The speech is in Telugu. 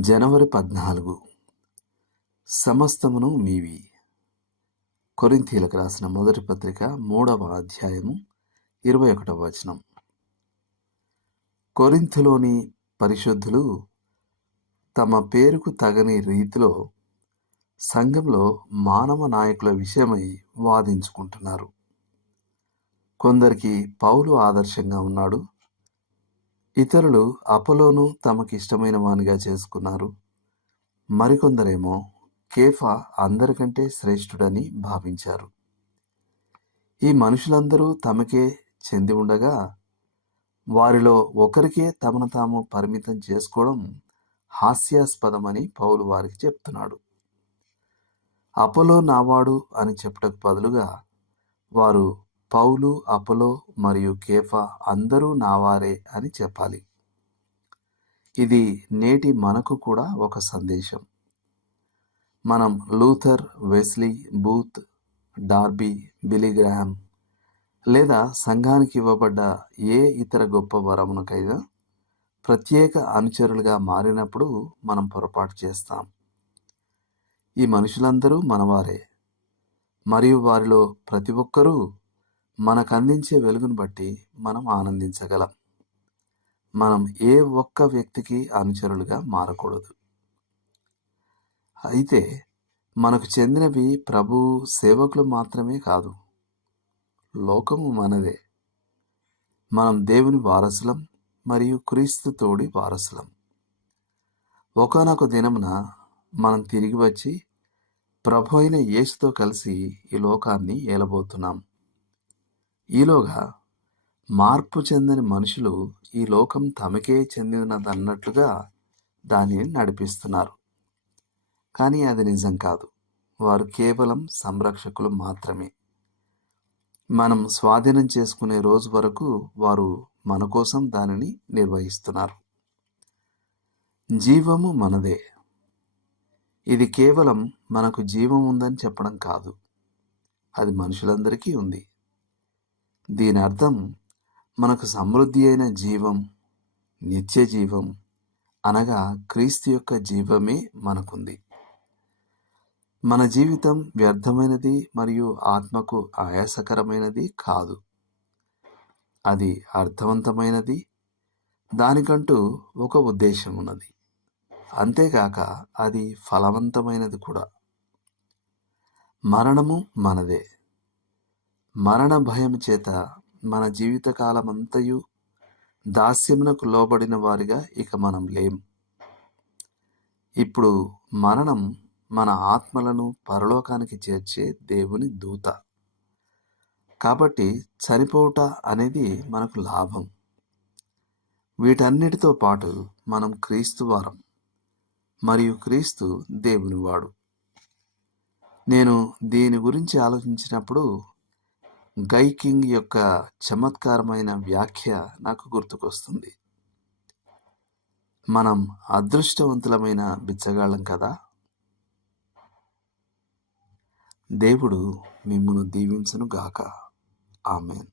జనవరి 14 సమస్తమును మీవి. కొరింథీయులకు రాసిన మొదటి పత్రిక 3వ అధ్యాయము 21వ వచనం. కొరింథులోని పరిశుద్ధులు తమ పేరుకు తగని రీతిలో సంఘంలో మానవ నాయకుల విషయమై వాదించుకుంటున్నారు. కొందరికి పౌలు ఆదర్శంగా ఉన్నాడు. ఇతరులు అపోలోను తమకిష్టమైన వానిగా చేసుకున్నారు. మరికొందరేమో కేఫా అందరికంటే శ్రేష్ఠుడని భావించారు. ఈ మనుషులందరూ తమకే చెంది ఉండగా వారిలో ఒకరికే తమను తాము పరిమితం చేసుకోవడం హాస్యాస్పదమని పౌలు వారికి చెప్తున్నాడు. అపోలో నావాడు అని చెప్పుటకు బదులుగా వారు పౌలు, అపోలో మరియు కేఫా అందరూ నావారే అని చెప్పాలి. ఇది నేటి మనకు కూడా ఒక సందేశం. మనం లూథర్, వెస్లీ, బూత్, డార్బీ, బిలీగ్రాహం లేదా సంఘానికి ఇవ్వబడ్డ ఏ ఇతర గొప్ప వరమునకైనా ప్రత్యేక అనుచరులుగా మారినప్పుడు మనం పొరపాటు చేస్తాం. ఈ మనుషులందరూ మనవారే మరియు వారిలో ప్రతి ఒక్కరూ మనకు అందించే వెలుగును బట్టి మనం ఆనందించగలం. మనం ఏ ఒక్క వ్యక్తికి అనుచరులుగా మారకూడదు. అయితే మనకు చెందినవి ప్రభు సేవకులు మాత్రమే కాదు, లోకము మనదే. మనం దేవుని వారసులం మరియు క్రీస్తు తోడి వారసులం. ఒకానొక దినమున మనం తిరిగి వచ్చి ప్రభు అయిన యేసుతో కలిసి ఈ లోకాన్ని ఏలబోతున్నాం. ఈలోగా మార్పు చెందని మనుషులు ఈ లోకం తమకే చెందినదన్నట్లుగా దానిని నడిపిస్తున్నారు. కానీ అది నిజం కాదు. వారు కేవలం సంరక్షకులు మాత్రమే. మనం స్వాధీనం చేసుకునే రోజు వరకు వారు మన కోసం దానిని నిర్వహిస్తున్నారు. జీవము మనదే. ఇది కేవలం మనకు జీవం ఉందని చెప్పడం కాదు, అది మనుషులందరికీ ఉంది. దీని అర్థం మనకు సమృద్ధి అయిన జీవం, నిత్య జీవం అనగా క్రీస్తు యొక్క జీవమే మనకుంది. మన జీవితం వ్యర్థమైనది మరియు ఆత్మకు ఆయాసకరమైనది కాదు. అది అర్థవంతమైనది. దానికంటూ ఒక ఉద్దేశం ఉన్నది. అంతేగాక అది ఫలవంతమైనది కూడా. మరణము మనదే. మరణ భయం చేత మన జీవితకాలమంతయు దాస్యమునకు లోబడిన వారిగా ఇక మనం లేం. ఇప్పుడు మరణం మన ఆత్మలను పరలోకానికి చేర్చే దేవుని దూత. కాబట్టి చనిపోవుట అనేది మనకు లాభం. వీటన్నిటితో పాటు మనం క్రీస్తు వారం మరియు క్రీస్తు దేవునివాడు. నేను దీని గురించి ఆలోచించినప్పుడు గై కింగ్ యొక్క చమత్కారమైన వ్యాఖ్య నాకు గుర్తుకొస్తుంది. మనం అదృష్టవంతులమైన బిచ్చగాళ్ళం కదా. దేవుడు మిమ్మును దీవించును గాక. ఆమేన్.